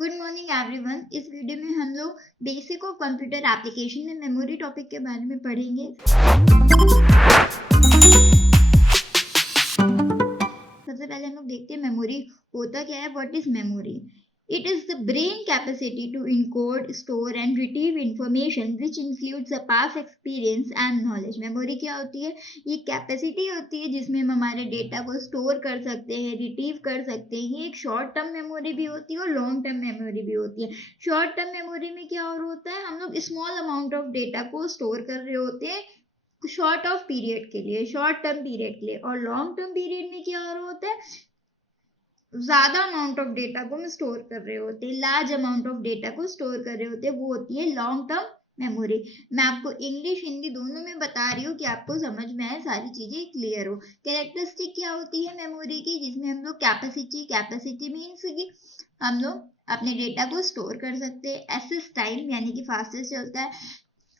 Good morning everyone. इस video में हम लोग बेसिक ऑफ कंप्यूटर एप्लीकेशन में मेमोरी टॉपिक के बारे में पढ़ेंगे। सबसे पहले हम लोग देखते हैं मेमोरी होता क्या है। What is memory? It is the brain capacity to encode, store and retrieve information which includes the past experience and knowledge. Memory क्या होती है? ये कैपेसिटी होती है जिसमें हम हमारे डेटा को स्टोर कर सकते हैं, रिट्रीव कर सकते हैं। ये एक शॉर्ट टर्म मेमोरी भी होती है और लॉन्ग टर्म मेमोरी भी होती है। शॉर्ट टर्म मेमोरी में क्या और होता है, हम लोग स्मॉल अमाउंट ऑफ डेटा को स्टोर कर रहे होते हैं शॉर्ट ऑफ पीरियड के लिए, शॉर्ट टर्म पीरियड के लिए। और लॉन्ग टर्म पीरियड में क्या और होता है, ज्यादा अमाउंट ऑफ डेटा को हम स्टोर कर रहे होते हैं, लार्ज अमाउंट ऑफ डेटा को स्टोर कर रहे होते हैं, वो होती है लॉन्ग टर्म मेमोरी। मैं आपको इंग्लिश हिंदी दोनों में बता रही हूँ कि आपको समझ में आए, सारी चीजें क्लियर हो। कैरेक्टरिस्टिक क्या होती है मेमोरी की, जिसमें हम लोग कैपेसिटी मीन्स कि हम लोग अपने डेटा को स्टोर कर सकते हैं। एसएस टाइम यानी कि फास्टेस्ट चलता है।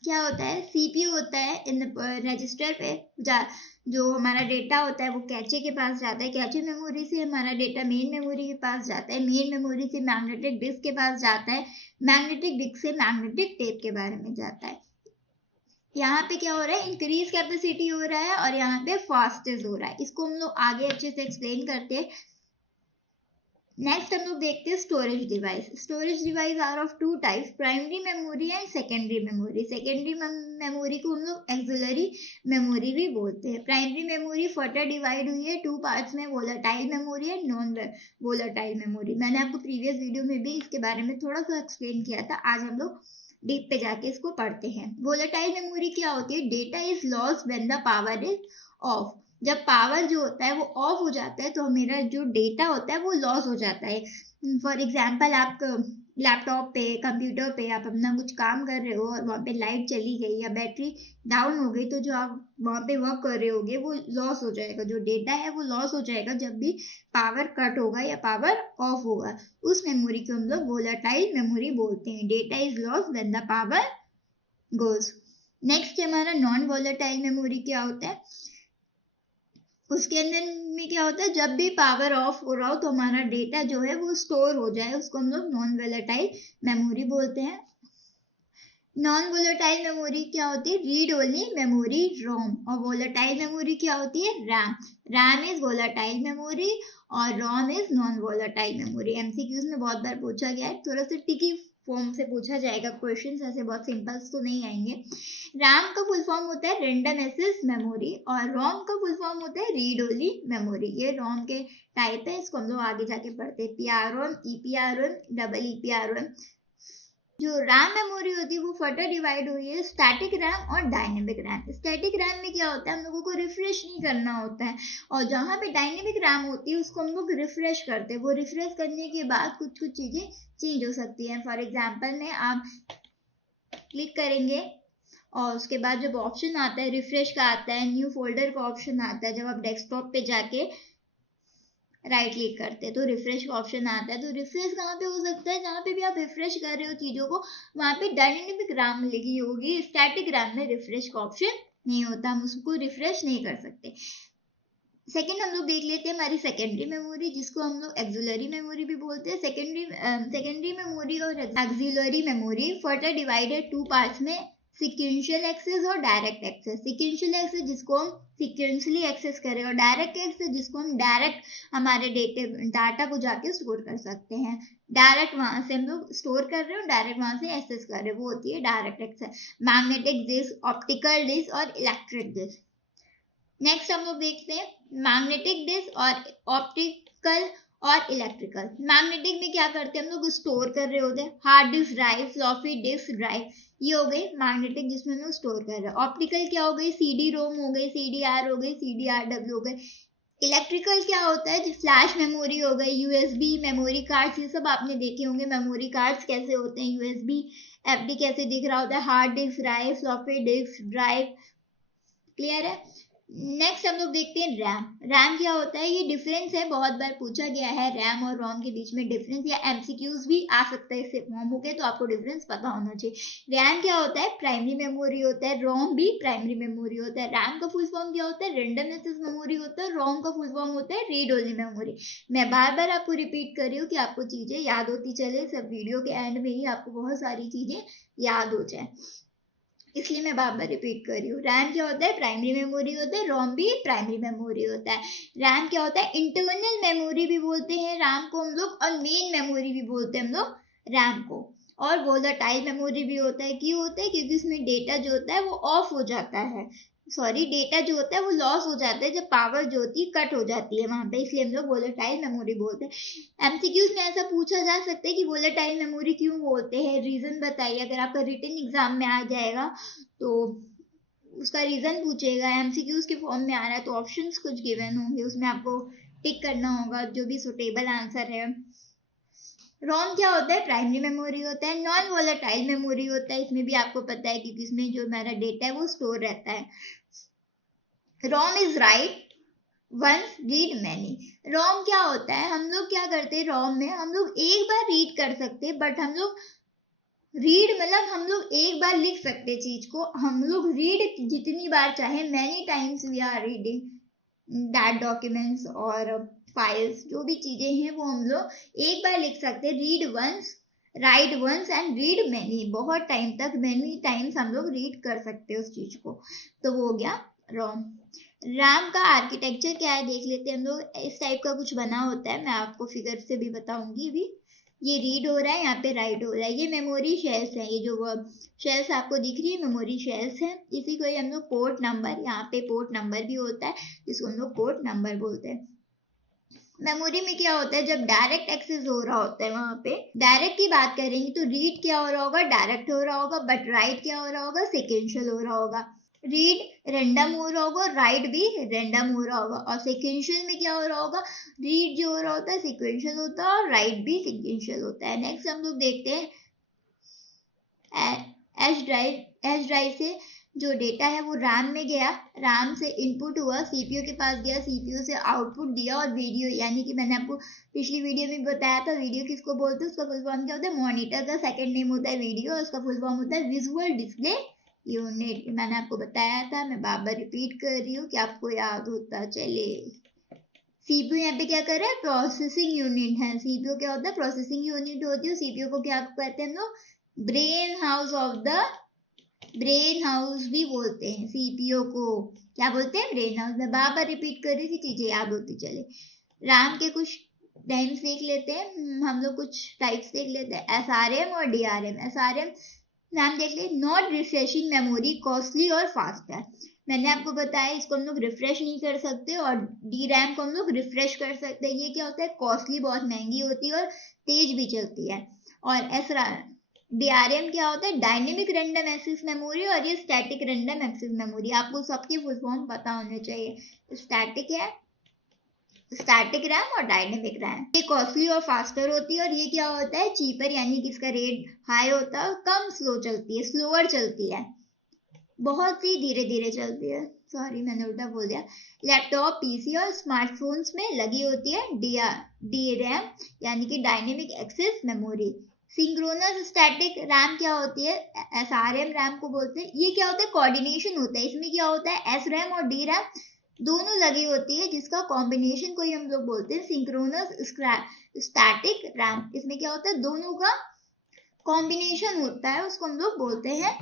क्या होता है, सीपीयू होता है इन रजिस्टर पे जो हमारा डेटा होता है वो कैचे के पास जाता है, कैचे मेमोरी से हमारा डेटा मेन मेमोरी के पास जाता है, मेन मेमोरी से मैग्नेटिक डिस्क के पास जाता है, मैग्नेटिक डिस्क से मैग्नेटिक टेप के बारे में जाता है। यहाँ पे क्या हो रहा है, इंक्रीज कैपेसिटी हो रहा है और यहाँ पे फास्टेस्ट हो रहा है। इसको हम लोग आगे अच्छे से एक्सप्लेन करते हैं। नेक्स्ट हम लोग देखते हैं storage device. Storage device are of two types, primary memory and secondary memory. Secondary memory को हम लोग एक्सिलरी मेमोरी भी बोलते हैं। प्राइमरी मेमोरी फर्दर डिवाइड हुई है टू पार्ट्स में, volatile memory and non volatile memory. मैंने आपको प्रीवियस वीडियो में भी इसके बारे में थोड़ा सा एक्सप्लेन किया था। आज हम लोग डीप पे जाके इसको पढ़ते हैं। वोलेटाइल मेमोरी क्या होती है? Data is lost when the power is of. जब पावर जो होता है वो ऑफ हो जाता है तो मेरा जो डेटा होता है वो लॉस हो जाता है। फॉर एग्जाम्पल, आप लैपटॉप पे, कंप्यूटर पे आप अपना कुछ काम कर रहे हो और वहाँ पे लाइट चली गई या बैटरी डाउन हो गई, तो जो आप वहाँ पे वर्क कर रहे होगे वो लॉस हो जाएगा। जो डेटा है वो लॉस हो जाएगा जब भी पावर कट होगा या पावर ऑफ होगा। उस मेमोरी को हम लोग वोलेटाइल मेमोरी बोलते हैं। Data is loss when the power goes. Next हमारा नॉन वोलेटाइल मेमोरी क्या होता है? उसके अंदर में क्या होता है, जब भी पावर ऑफ हो रहा हो तो हमारा डेटा जो है वो स्टोर हो जाए, उसको हम लोग नॉन वोलेटाइल मेमोरी बोलते हैं। नॉन वोलेटाइल मेमोरी क्या होती है? Read only memory, ROM. और वोलेटाइल मेमोरी क्या होती है? RAM. RAM is volatile memory और ROM is non volatile memory. MCQs में बहुत बार पूछा गया है, थोड़ा सा टिकी फॉर्म से पूछा जाएगा क्वेश्चन, ऐसे बहुत सिंपल तो नहीं आएंगे। रैम का फुल फॉर्म होता है रैंडम एक्सेस मेमोरी और रोम का फुल फॉर्म होता है रीड ओनली मेमोरी। ये रोम के टाइप है, इसको हम लोग आगे जाके पढ़ते हैं। पीआरओएम, ईपीआरओएम, डबल ईपीआरओएम। जो रैम मेमोरी होती है वो फर्दर डिवाइड हुई है स्टैटिक रैम और डायनेमिक रैम। स्टैटिक रैम में क्या होता है, हम लोगों को रिफ्रेश नहीं करना होता है, और जहाँ पे डायनेमिक रैम होती है उसको हम लोग रिफ्रेश करते हैं। वो रिफ्रेश करने के बाद कुछ कुछ चीजें चेंज हो सकती हैं। फॉर एग्जाम्पल में आप क्लिक करेंगे और उसके बाद जब ऑप्शन आता है रिफ्रेश का, आता है न्यू फोल्डर का ऑप्शन आता है, जब आप डेस्कटॉप पे जाके राइट क्लिक करते हैं तो रिफ्रेश का ऑप्शन आता है। तो रिफ्रेश कहाँ पे हो सकता है? जहाँ पे भी आप रिफ्रेश कर रहे हो चीजों को, वहां पे डायनेमिक रैम लगी होगी, स्टैटिक रैम में रिफ्रेश का ऑप्शन नहीं होता, हम उसको रिफ्रेश नहीं कर सकते। सेकेंड हम लोग देख लेते हैं हमारी सेकेंडरी मेमोरी, जिसको हम लोग एक्सिलरी मेमोरी भी बोलते हैं। सेकेंडरी मेमोरी और axillary memory further divided two parts में, सिक्वेंशियल एक्सेस और डायरेक्ट एक्सेस। सिक्वेंशियल एक्सेस जिसको हम सिक्वेंशली एक्सेस करें, और डायरेक्ट एक्सेस जिसको हम डायरेक्ट हमारे डाटा को जाके स्टोर कर सकते हैं। डायरेक्ट वहां से हम लोग स्टोर कर रहे हो, डायरेक्ट वहां से एक्सेस कर रहे हो, वो होती है direct access. Magnetic disk, optical disk और इलेक्ट्रिक डिस्क। नेक्स्ट हम लोग देखते हैं मैग्नेटिक डिस्क और ऑप्टिकल और इलेक्ट्रिकल। मैग्नेटिक में क्या करते हैं, हम लोग स्टोर कर रहे होते हैं, hard disk drive, floppy disk drive, ये हो गई मैग्नेटिक जिसमें हम लोग स्टोर कर रहे हैं। ऑप्टिकल क्या हो गई? सीडी रोम हो गई, सीडीआर हो गई, सीडीआरडब्ल्यू हो गई। इलेक्ट्रिकल क्या होता है? फ्लैश मेमोरी हो गई, यूएसबी मेमोरी कार्ड्स, ये सब आपने देखे होंगे मेमोरी कार्ड्स कैसे होते हैं, यूएसबी एफडी कैसे दिख रहा होता है, hard disk drive, floppy disk drive. Clear है? नेक्स्ट हम लोग देखते हैं रैम। रैम क्या होता है, ये डिफरेंस है, बहुत बार पूछा गया है रैम और रोम के बीच में डिफरेंस, या एमसीक्यूज भी आ सकता है इससे फॉर्म होके, तो आपको डिफरेंस पता होना चाहिए। रैम क्या होता है, प्राइमरी मेमोरी होता है, रोम भी प्राइमरी मेमोरी होता है। रैम का फुल फॉर्म क्या होता है, रैंडम एक्सेस मेमोरी होता है। रोम का फुल फॉर्म होता है रीड ओनली मेमोरी। मैं बार बार आपको रिपीट कर रही हूँ कि आपको चीजें याद होती चले, सब वीडियो के एंड में ही आपको बहुत सारी चीजें याद हो जाए, इसलिए मैं बार बार रिपीट कर रही हूँ। रैम क्या होता है, प्राइमरी मेमोरी होता है। रोम भी प्राइमरी मेमोरी होता है। रैम क्या होता है, इंटरनल मेमोरी भी बोलते हैं रैम को हम लोग, और मेन मेमोरी भी बोलते हैं हम लोग रैम को। और वोलेटाइल मेमोरी भी होता है। क्यों होता है, क्योंकि उसमें डेटा जो होता है वो ऑफ हो जाता है, सॉरी डेटा जो होता है वो लॉस हो जाता है जब पावर जो होती है कट हो जाती है वहां पे, इसलिए हम लोग वोलेटाइल मेमोरी बोलते हैं। एमसीक्यूज में ऐसा पूछा जा सकता है कि वोलेटाइल मेमोरी क्यों बोलते हैं, रीजन बताइए। अगर आपका रिटन एग्जाम में आ जाएगा तो उसका रीजन पूछेगा, एमसीक्यूज के फॉर्म में आ रहा है तो ऑप्शंस कुछ गिवन होंगे, उसमें आपको टिक करना होगा जो भी सुटेबल आंसर है। रोम क्या होता है, प्राइमरी मेमोरी होता है। नॉन वोलेटाइल मेमोरी होता है, इसमें भी आपको पता है क्योंकि इसमें जो मेरा डेटा है वो स्टोर रहता है। ROM is write once read many. ROM क्या होता है, हम लोग क्या करते हैं रोम में, हम लोग एक बार रीड कर सकते हैं, बट हम लोग रीड मतलब हम लोग एक बार लिख सकते चीज को, हम लोग रीड जितनी बार चाहे, many times we are reading that documents और फाइल्स, जो भी चीजें हैं वो हम लोग एक बार लिख सकते हैं। Read once, write once and read many, बहुत टाइम तक मैनी टाइम्स हम लोग रीड कर सकते हैं उस चीज को, तो वो हो गया रोम। रैम का आर्किटेक्चर क्या है देख लेते हैं हम लोग। इस टाइप का कुछ बना होता है, मैं आपको फिगर से भी बताऊंगी अभी। ये रीड हो रहा है, यहाँ पे राइट हो रहा है, ये मेमोरी शेल्स है, ये जो शेल्स आपको दिख रही है मेमोरी शेल्स है, इसी को हम लोग पोर्ट नंबर, यहाँ पे पोर्ट नंबर भी होता है जिसको हम लोग पोर्ट नंबर बोलते हैं। मेमोरी में क्या होता है, जब डायरेक्ट एक्सेस हो रहा होता है वहां पे, डायरेक्ट की बात करेंगे तो रीड क्या हो रहा होगा, डायरेक्ट हो रहा होगा, बट राइट क्या हो रहा होगा, सिक्वेंशियल हो रहा होगा। रीड रेंडम हो रहा होगा, राइट भी रेंडम हो रहा होगा, और सिक्वेंशियल में क्या हो रहा होगा, रीड जो हो रहा होता है सिक्वेंशियल होता है और राइट भी सिक्वेंशियल होता है। नेक्स्ट हम लोग देखते हैं एच ड्राइव। एच ड्राइव से जो डेटा है वो रैम में गया, रैम से इनपुट हुआ, सीपीयू के पास गया, सीपीयू से आउटपुट दिया, और वीडियो, यानी कि मैंने आपको पिछली वीडियो में बताया था वीडियो किसको बोलते हैं, उसका फुल फॉर्म क्या होता है, मॉनिटर का सेकंड नेम होता है वीडियो, उसका फुल फॉर्म होता है विजुअल डिस्प्ले यूनिट। मैंने आपको बताया था, मैं बार बार रिपीट कर रही हूँ कि आपको याद होता चले। सीपीयू यहाँ पे क्या कर रहा है, प्रोसेसिंग यूनिट है। सीपीयू क्या होता है, प्रोसेसिंग यूनिट होती है। सीपीयू को क्या कहते हैं हम लोग, brain house of the, brain house भी बोलते हैं सीपीयू को, क्या बोलते हैं, ब्रेन हाउस। मैं बार बार रिपीट कर रही थी, चीजें याद होती चले। रैम के कुछ टाइप्स देख लेते हैं हम लोग, कुछ टाइप्स देख लेते हैं, एसआरएम और डीआरएम। एसआरएम नाम देख ले, नॉट रिफ्रेशिंग मेमोरी, कॉस्टली और फास्ट है। मैंने आपको बताया इसको हम लोग रिफ्रेश नहीं कर सकते, और डी रैम को हम लोग रिफ्रेश कर सकते हैं। ये क्या होता है, कॉस्टली, बहुत महंगी होती है और तेज भी चलती है। और एस डीआरएम क्या होता है, डायनेमिक रैंडम एक्सेस मेमोरी, और ये स्टैटिक रैंडम एक्सेस मेमोरी। आपको सबके फुल फॉर्म पता होने चाहिए। स्टैटिक है, स्टैटिक रैम और डायनेमिक रैम। ये कॉस्टली और फास्टर होती है, और ये क्या होता है, चीपर, यानी कि इसका रेट हाई होता है और कम स्लो चलती है, स्लोअर चलती है, बहुत ही धीरे धीरे चलती है, सॉरी मैंने उल्टा बोल दिया। लैपटॉप, पीसी और स्मार्टफोन्स में लगी होती है डी रैम, यानी कि dynamic access memory. Synchronous static RAM क्या होती है, एसआरएम रैम को बोलते हैं। ये क्या होता है, कोऑर्डिनेशन होता है, इसमें क्या होता है, एस रैम और डी रैम दोनों लगी होती है, जिसका कॉम्बिनेशन को ही हम लोग बोलते हैं सिंक्रोनस स्टैटिक रैम। इसमें क्या होता है, दोनों का कॉम्बिनेशन होता है, उसको हम लोग बोलते हैं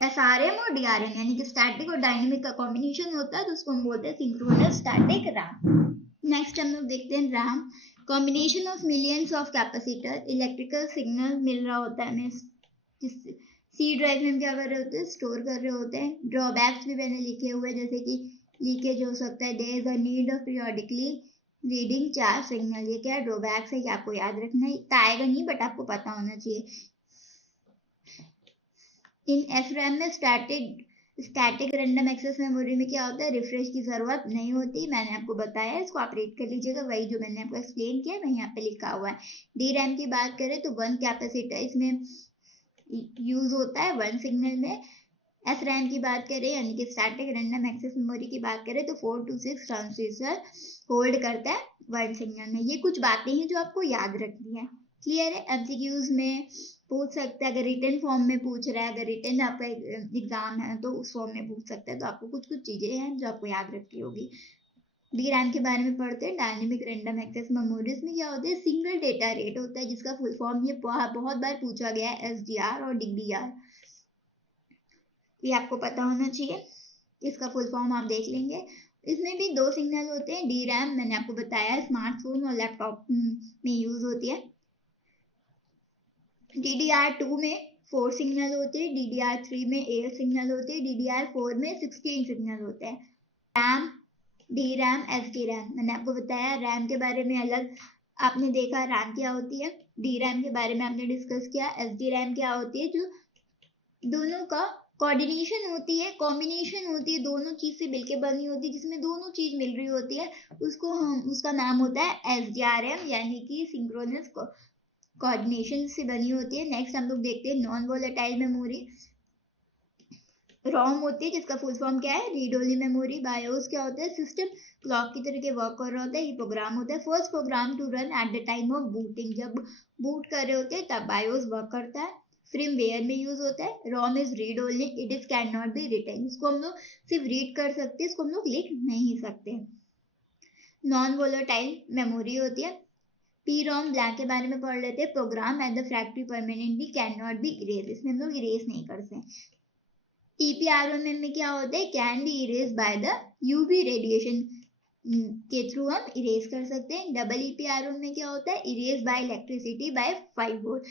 एसआरएम और डीआरएम, यानी कि स्टैटिक और डायनेमिक का कॉम्बिनेशन होता है, तो उसको हम बोलते हैं सिंक्रोनस स्टैटिक रैम। नेक्स्ट हम लोग देखते हैं RAM, combination of millions of capacitor, electrical signal मिल रहा होता है हमें, सी ड्राइव में हम क्या कर रहे होते हैं, स्टोर कर रहे होते हैं। ड्रॉबैक्स भी मैंने लिखे हुए, जैसे कि लीकेज हो सकता है, there is a need of periodically reading charge signal. ये क्या ड्रॉबैक्स है, कि आपको याद रखना है, आएगा नहीं बट आपको पता होना चाहिए। इन एफरैम में स्टैटिक रैंडम एक्सेस मेमोरी में क्या होता है, रिफ्रेश की जरूरत नहीं होती, मैंने आपको बताया, इसको आप रीड कर लीजिएगा, वही जो मैंने आपको एक्सप्लेन किया वही यहाँ पे लिखा हुआ है। डी रैम की बात करें तो वन कैपेसिटर इसमें यूज होता है वन सिग्नल में, एस रैम की बात करें यानी कि स्टैटिक रैंडम एक्सेस मेमोरी की बात करें तो 4 to 6 ट्रांसड्यूसर होल्ड करता है वर्ड सिग्नल में। ये कुछ बातें हैं जो आपको याद रखनी है। क्लियर है? एमसीक्यूज में पूछ सकते हैं, अगर रिटन फॉर्म में पूछ रहा है, अगर रिटन आपका एग्जाम है तो उस फॉर्म में पूछ सकते हैं। तो आपको कुछ कुछ चीजें हैं जो आपको याद रखनी होगी। डी रैम के बारे में पढ़ते हैं। डायनेमिक रैंडम एक्सेस मेमोरीज में क्या होता है, सिंगल डेटा रेट होता है जिसका फुल फॉर्म ये बहुत बार पूछा गया है, एसडीआर और डीडीआर। ये आपको पता होना चाहिए, इसका फुल फॉर्म आप देख लेंगे। इसमें भी दो सिग्नल होते हैं। डी रैम मैंने आपको बताया स्मार्टफोन और लैपटॉप में यूज होती है। DDR2 में 4 सिग्नल होते हैं, DDR3 में 8 सिग्नल होते हैं, DDR4 में 16 सिग्नल होते हैं। RAM, D RAM, SD RAM मैंने आपको बताया। रैम के बारे में अलग आपने देखा रैम क्या होती है, डी रैम के बारे में आपने डिस्कस किया। एसडी रैम क्या होती है, जो दोनों का कोऑर्डिनेशन होती है, कॉम्बिनेशन होती है, दोनों चीज से मिलके बनी होती है, जिसमें दोनों चीज मिल रही होती है, उसका नाम होता है एसडीआरएम यानी कि सिंक्रोनस कोऑर्डिनेशन से बनी होती है। नेक्स्ट हम लोग देखते हैं नॉन वोलेटाइल मेमोरी। रोम होती है जिसका फुल फॉर्म क्या है, रीड ओनली मेमोरी। बायोस क्या होता है, सिस्टम क्लॉक की तरह के वर्क कर रहा होता है, ये प्रोग्राम होता है। First program to run at the time of booting, जब बूट कर रहे होते हैं तब बायोस वर्क करता है। फ्रीमवेयर में यूज होता है। ROM is read only, it is can not be written, इसको हम लोग सिर्फ रीड कर सकते हैं, इसको हम लोग लिख नहीं सकते। नॉन वोलेटाइल मेमोरी होती है। पी-रोम ब्लैंक के बारे में पढ़ लेते हैं। Program at the factory permanently can not be erase, इसमें हम लोग इरेज नहीं करते। EPROM में क्या होता है, can be erase by the UV radiation के थ्रू हम इरेज कर सकते हैं। डबल EPROM में क्या होता है, erase bye electricity bye 5 volt.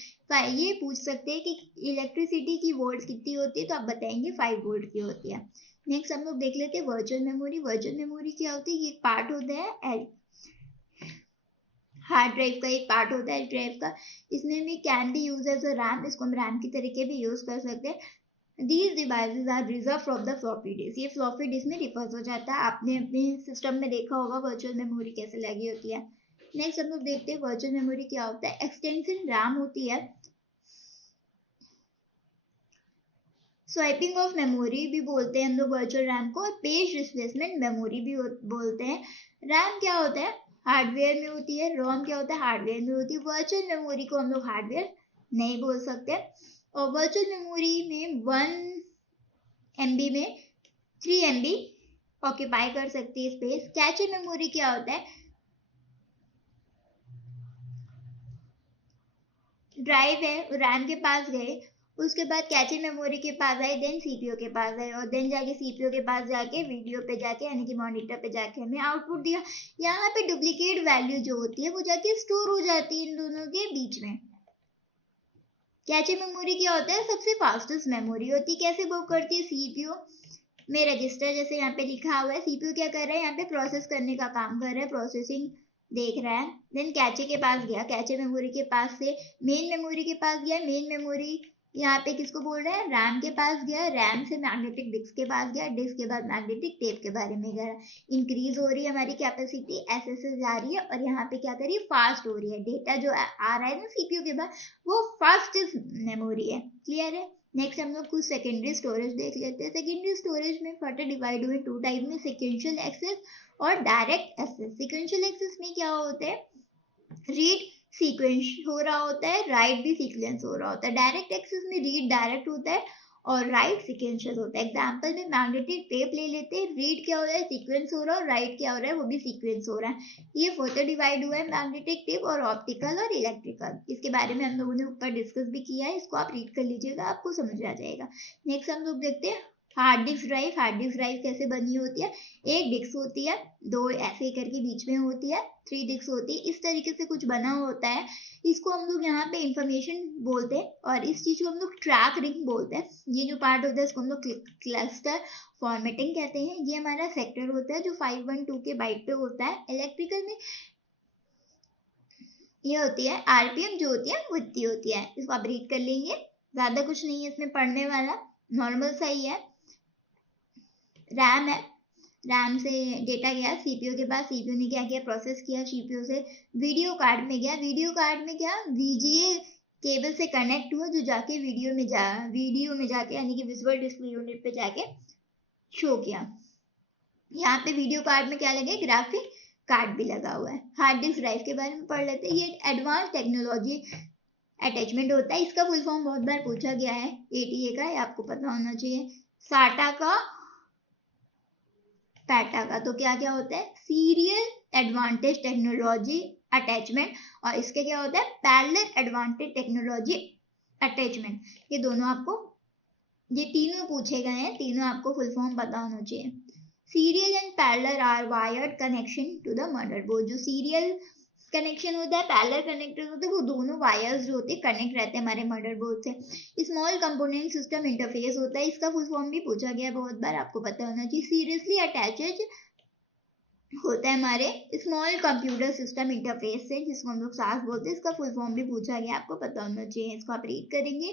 ये पूछ सकते हैं कि इलेक्ट्रिसिटी की वोल्ट कितनी होती है, तो आप बताएंगे 5 वोल्ट की होती है। नेक्स्ट हम लोग देख लेते हैं वर्चुअल मेमोरी। वर्चुअल मेमोरी क्या होती है, ये पार्ट होता है हार्ड ड्राइव का, एक पार्ट होता है ड्राइव का। इसमें भी can be use as a RAM, इसको हम रैम की तरीके भी यूज कर सकते हैं। These devices are reserved from the floppy disk, ये floppy disk में रिफर्स हो जाता है। आपने अपने सिस्टम में देखा होगा वर्चुअल मेमोरी कैसे लगी होती है। नेक्स्ट हम लोग देखते हैं वर्चुअल मेमोरी क्या होता है। एक्सटेंशन रैम होती है। स्वाइपिंग ऑफ मेमोरी भी बोलते हैं हम लोग वर्चुअल रैम को, और पेज रिप्लेसमेंट मेमोरी भी बोलते हैं। रैम क्या होता है, हार्डवेयर में होती है। रोम क्या होता है, हार्डवेयर में होती है। वर्चुअल मेमोरी को हम लोग हार्डवेयर नहीं बोल सकते। और वर्चुअल मेमोरी में 1 MB में 3 MB ऑक्यूपाई कर सकती है स्पेस। कैचे मेमोरी क्या होता है, ड्राइव है, रैम के पास गए, उसके बाद कैचे मेमोरी के पास आए, देन सीपीयू के पास आए, और देन जाके सीपीयू के पास जाके वीडियो पे जाके यानी कि मॉनिटर पे जाके हमें आउटपुट दिया। यहाँ पे डुप्लीकेट वैल्यू जो होती है वो जाके स्टोर हो जाती है इन दोनों के बीच में। कैचे मेमोरी क्या होता है, सबसे फास्टेस्ट मेमोरी होती है। कैसे वर्क करती है, सीपीयू में रजिस्टर जैसे यहाँ पे लिखा हुआ है, सीपीयू क्या कर रहा है, यहाँ पे प्रोसेस करने का काम कर रहा है, प्रोसेसिंग देख रहा है। देन कैचे के पास गया, कैचे मेमोरी के पास से मेन मेमोरी के पास गया, मेन मेमोरी यहाँ पे किसको बोल रहा है, रैम के पास गया, रैम से मैग्नेटिक डिस्क के पास गया, डिस्क के बाद मैग्नेटिक टेप के बारे में गया। इंक्रीज हो रही है हमारी कैपेसिटी, ऐसे जा रही है, और यहाँ पे क्या करिए, फास्ट हो रही है। डेटा जो आ रहा है ना सीपीयू के बाद वो फास्टेस्ट मेमोरी है। क्लियर है? नेक्स्ट हम लोग कुछ सेकेंडरी स्टोरेज देख लेते हैं। सेकेंडरी स्टोरेज में फर्दर डिवाइड हुए 2 टाइप में, सिक्वेंशियल एक्सेस और डायरेक्ट एक्सेस। सिक्वेंशियल एक्सेस में क्या होता है, रीड सीक्वेंस हो रहा होता है, राइट भी सीक्वेंस हो रहा होता है। डायरेक्ट एक्सेस में रीड डायरेक्ट होता है और राइट सीक्वेंशियल होता है। एग्जाम्पल में मैग्नेटिक टेप ले लेते हैं, रीड क्या हो रहा है, सीक्वेंस हो रहा है, और राइट क्या हो रहा है, वो भी सीक्वेंस हो रहा है। ये फर्दर डिवाइड हुआ है मैग्नेटिक टेप और ऑप्टिकल और इलेक्ट्रिकल। इसके बारे में हम लोगों ने ऊपर डिस्कस भी किया है, इसको आप रीड कर लीजिएगा, आपको समझ आ जाएगा। नेक्स्ट हम लोग देखते हैं hard disk drive. Hard disk drive कैसे बनी होती है, एक डिस्क होती है, दो ऐसे करके बीच में होती है, 3 डिस्क होती है, इस तरीके से कुछ बना होता है। इसको हम लोग यहाँ पे इंफॉर्मेशन बोलते हैं, और इस चीज को हम लोग ट्रैक रिंग बोलते हैं। ये जो पार्ट होता है इसको हम लोग क्लस्टर फॉर्मेटिंग कहते हैं। ये हमारा सेक्टर होता है जो 512 के बाइट पे होता है। इलेक्ट्रिकल में ये होती है आरपीएम जो होती है वो इतनी होती है। इसको आप रीड कर लेंगे, ज्यादा कुछ नहीं है इसमें पढ़ने वाला, नॉर्मल सा ही है। रैम है, रैम से डेटा गया सीपीयू के पास, सीपीयू ने क्या किया, प्रोसेस किया, सीपीयू से वीडियो कार्ड में गया, वीडियो कार्ड में क्या, वीजीए केबल से कनेक्ट हुआ जो जाके वीडियो में जाके यानी कि विजुअल डिस्प्ले यूनिट पे जाके शो किया। यहाँ पे वीडियो कार्ड में क्या लगे, ग्राफिक कार्ड भी लगा हुआ है। हार्ड डिस्क ड्राइव के बारे में पढ़ लेते हैं। ये एडवांस टेक्नोलॉजी अटैचमेंट होता है। इसका फुल फॉर्म बहुत बार पूछा गया है एटीए का, ये आपको पता होना चाहिए। साटा का, पैटा का, तो क्या क्या होता है, सीरियल एडवांटेज टेक्नोलॉजी अटैचमेंट, और इसके क्या होता है, पैरेलल एडवांटेज टेक्नोलॉजी अटैचमेंट। ये दोनों आपको, ये तीनों पूछे गए हैं, तीनों आपको फुल फॉर्म पता होना चाहिए। Serial and parallel are wired connection to the motherboard. जो सीरियल कनेक्शन होता है, पैरेलल कनेक्टर होता है, वो दोनों वायर्स जो होते हैं कनेक्ट रहते हैं हमारे मदरबोर्ड से। स्मॉल कंपोनेंट सिस्टम इंटरफेस होता है, इसका फुल फॉर्म भी पूछा गया है बहुत बार, आपको पता होना चाहिए। सीरियसली अटैचड होता है हमारे स्मॉल कंप्यूटर सिस्टम इंटरफेस से, जिसको हम लोग सास बोलते हैं। इसका फुल फॉर्म भी पूछा गया, आपको पता होना चाहिए। इसको आप रीड करेंगे,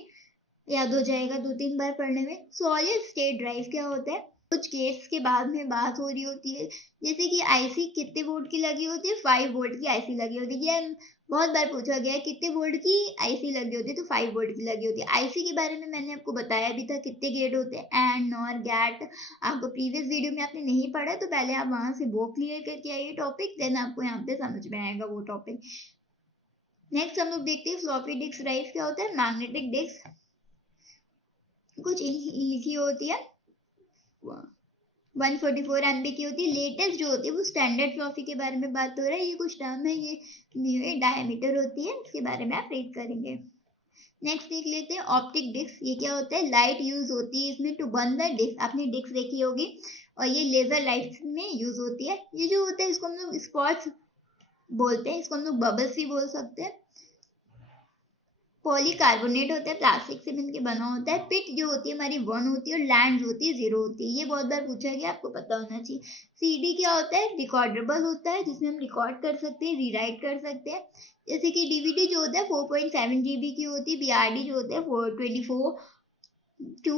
याद हो जाएगा 2-3 बार पढ़ने में। सॉलिड स्टेट ड्राइव क्या होता है, कुछ केस के बाद में बात हो रही होती है, जैसे कि आईसी कितने वोल्ट की लगी होती है, 5 वोल्ट की आईसी लगी होती है। ये बहुत बार पूछा गया है, कितने वोल्ट की आईसी लगी होती है, तो 5 वोल्ट की लगी होती है। आईसी के बारे में मैंने आपको बताया भी था, कितने गेट होते हैं, एंड नॉर गैट। आपको प्रीवियस वीडियो में आपने नहीं पढ़ा तो पहले आप वहां से वो क्लियर करके आइए टॉपिक, देन आपको यहाँ पे समझ में आएगा वो टॉपिक। नेक्स्ट हम लोग देखते हैं फ्लॉपी डिस्क ड्राइव क्या होता है। मैग्नेटिक डिस्क कुछ लिखी होती है, 144 MB की होती है। लेटेस्ट जो होती है वो स्टैंडर्ड फ्लॉपी के बारे में बात हो रहा है। ये कुछ टर्म है, ये डायमीटर होती है, इसके बारे में आप रीड करेंगे। नेक्स्ट देख लेते हैं ऑप्टिक डिस्क। ये क्या होता है, लाइट यूज होती है इसमें टू बर्न द डिस्क। आपने डिस्क देखी होगी, और ये लेजर लाइट में यूज होती है। ये जो होता है इसको हम लोग स्पॉट्स बोलते हैं, इसको हम लोग बबल्स भी बोल सकते हैं। पॉलीकार्बोनेट होता है, प्लास्टिक से मिलकर बना होता है। पिट जो होती है हमारी 1 होती है, और लैंड जो होती है 0 होती है। ये बहुत बार पूछा गया, आपको पता होना चाहिए। सीडी क्या होता है, रिकॉर्डेबल होता है, जिसमें हम रिकॉर्ड कर सकते हैं, रीराइट कर सकते हैं। जैसे कि डीवीडी जो होता है 4.7 GB की होती है, बीआरडी जो होता है 424 टू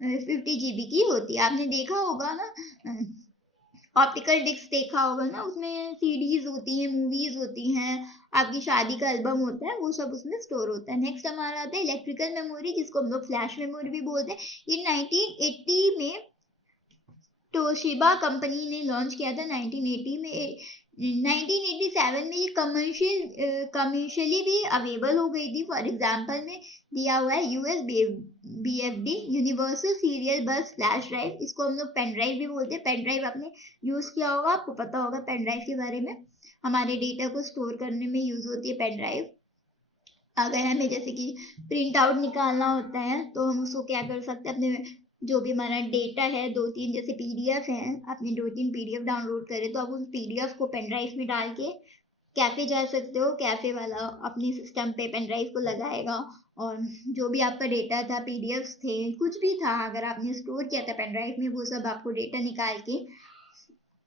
50 GB की होती है। आपने देखा होगा ना, ऑप्टिकल डिस्क देखा होगा ना, उसमें सीडीज होती हैं, मूवीज होती हैं, आपकी शादी का एल्बम होता है, वो सब उसमें स्टोर होता है। नेक्स्ट हमारा आता है इलेक्ट्रिकल मेमोरी, जिसको हम लोग फ्लैश मेमोरी भी बोलते हैं। ये 1980 में तोशिबा कंपनी ने लॉन्च किया था। 1980 में 1987 में ये कमर्शियली भी अवेलेबल हो गई थी। फॉर एग्जांपल में दिया हुआ है USBFD, universal serial bus flash drive. इसको हम लोग पेन ड्राइव भी बोलते हैं। पेन ड्राइव आपने यूज किया होगा, आपको पता होगा पेन ड्राइव के बारे में। हमारे डेटा को स्टोर करने में यूज होती है पेन ड्राइव। अगर हमें जैसे कि प्रिंट आउट निकालना होता है तो हम उसको क्या कर सकते हैं, अपने जो भी हमारा डेटा है, 2-3 जैसे पीडीएफ है, आपने 2-3 पीडीएफ डाउनलोड करे तो आप उस पीडीएफ को पेन ड्राइव में डाल के कैफे जा सकते हो। कैफे वाला अपने सिस्टम पे पेन ड्राइव को लगाएगा, और जो भी आपका डेटा था, पीडीएफ थे, कुछ भी था, अगर आपने स्टोर किया था पेन ड्राइव में, वो सब आपको डेटा निकाल के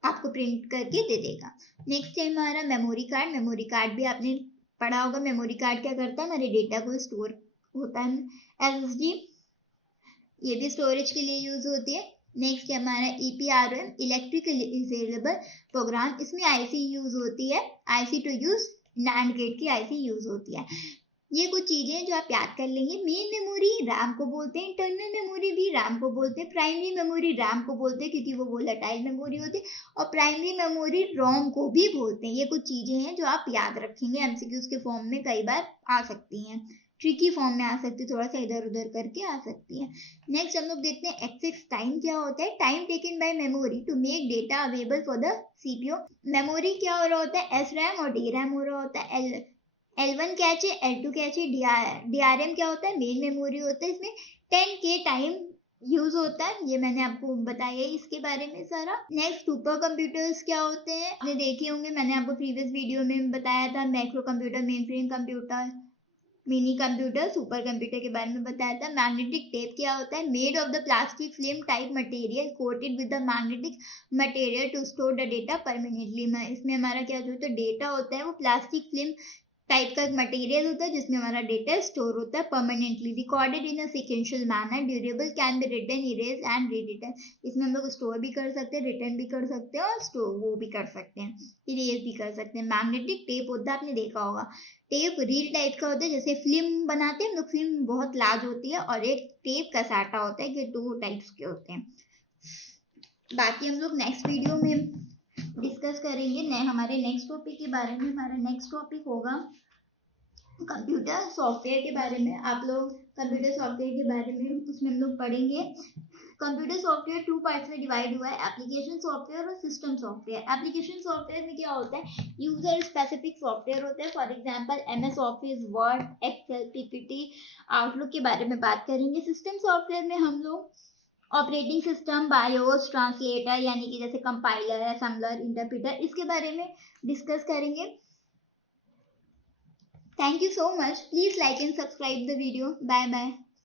आपको प्रिंट करके दे देगा। नेक्स्ट है हमारा मेमोरी कार्ड। मेमोरी कार्ड भी आपने पढ़ा होगा। मेमोरी कार्ड क्या करता है, हमारे डेटा को स्टोर होता है। एसएसडी ये भी स्टोरेज के लिए यूज होती है। नेक्स्ट है हमारा ईपीआरएम, इलेक्ट्रिकली प्रोग्राम। इसमें आईसी यूज होती है, IC to use NAND gate की आईसी यूज होती है। ये कुछ चीजें जो आप याद कर लेंगे। मेन मेमोरी रैम को बोलते हैं, इंटरनल मेमोरी भी रैम को बोलते हैं, प्राइमरी मेमोरी रैम को बोलते हैं क्योंकि वो वोलेटाइल मेमोरी होती है, और प्राइमरी मेमोरी रोम को भी बोलते हैं। ये कुछ चीजें हैं जो आप याद रखेंगे, एमसीक्यूज के फॉर्म में कई बार आ सकती हैं, ट्रिकी फॉर्म में आ सकती है, थोड़ा सा इधर उधर करके आ सकती है। नेक्स्ट हम लोग देखते हैं एक्सेस टाइम क्या होता है। Time taken by memory to make data available for the CPU. Memory क्या हो रहा होता है, एस रैम और डी रैम हो रहा होता है। L1 cache, L2 cache, DRM क्या होता है, मेन मेमोरी होता है। इसमें 10K टाइम यूज होता है, ये मैंने आपको बताया है इसके बारे में सारा। नेक्स्ट सुपर कंप्यूटर्स क्या होते हैं, आपने देखे होंगे, मैंने आपको प्रीवियस वीडियो में बताया था। Macro computer, main frame computer, mini computer, super computer के बारे में बताया था। मैग्नेटिक टेप क्या होता है, made of the plastic film type material coated with the magnetic material to store the data permanently. इसमें हमारा क्या जो होता है, डेटा होता है वो प्लास्टिक फिल्म टाइप का मटेरियल होता है जिसमें हमारा डेटा स्टोर होता है permanently recorded in a sequential manner, durable, can be written, erase and rewritten. इसमें हम लोग स्टोर भी कर सकते हैं, रिटर्न भी कर सकते हैं और स्टोर वो भी कर सकते हैं, इरेज भी कर सकते हैं। मैग्नेटिक टेप होता है, आपने देखा होगा, टेप रील टाइप का होता है, जैसे फिल्म बनाते हैं हम लोग, फिल्म बहुत लार्ज होती है, और एक टेप कसाटा होता है, कि 2 टाइप्स के होते हैं। बाकी हम लोग नेक्स्ट वीडियो में डिस्कस करेंगे हमारे नेक्स्ट टॉपिक के बारे में। हमारा नेक्स्ट टॉपिक होगा कंप्यूटर सॉफ्टवेयर के बारे में। आप लोग कंप्यूटर सॉफ्टवेयर के बारे में उसमें हम लोग पढ़ेंगे। कंप्यूटर सॉफ्टवेयर 2 पार्ट्स में डिवाइड हुआ है, एप्लीकेशन सॉफ्टवेयर और सिस्टम सॉफ्टवेयर। एप्लीकेशन सॉफ्टवेयर में क्या होता है, यूजर स्पेसिफिक सॉफ्टवेयर होते हैं। For example MS Office, Word, Excel, PPT, Outlook के बारे में बात करेंगे। सिस्टम सॉफ्टवेयर में हम लोग ऑपरेटिंग सिस्टम, बायोस, ट्रांसलेटर यानी कि जैसे कंपाइलर, असेंबलर, इंटरप्रेटर, इसके बारे में डिस्कस करेंगे। Thank you so much. Please like and subscribe the video. Bye bye.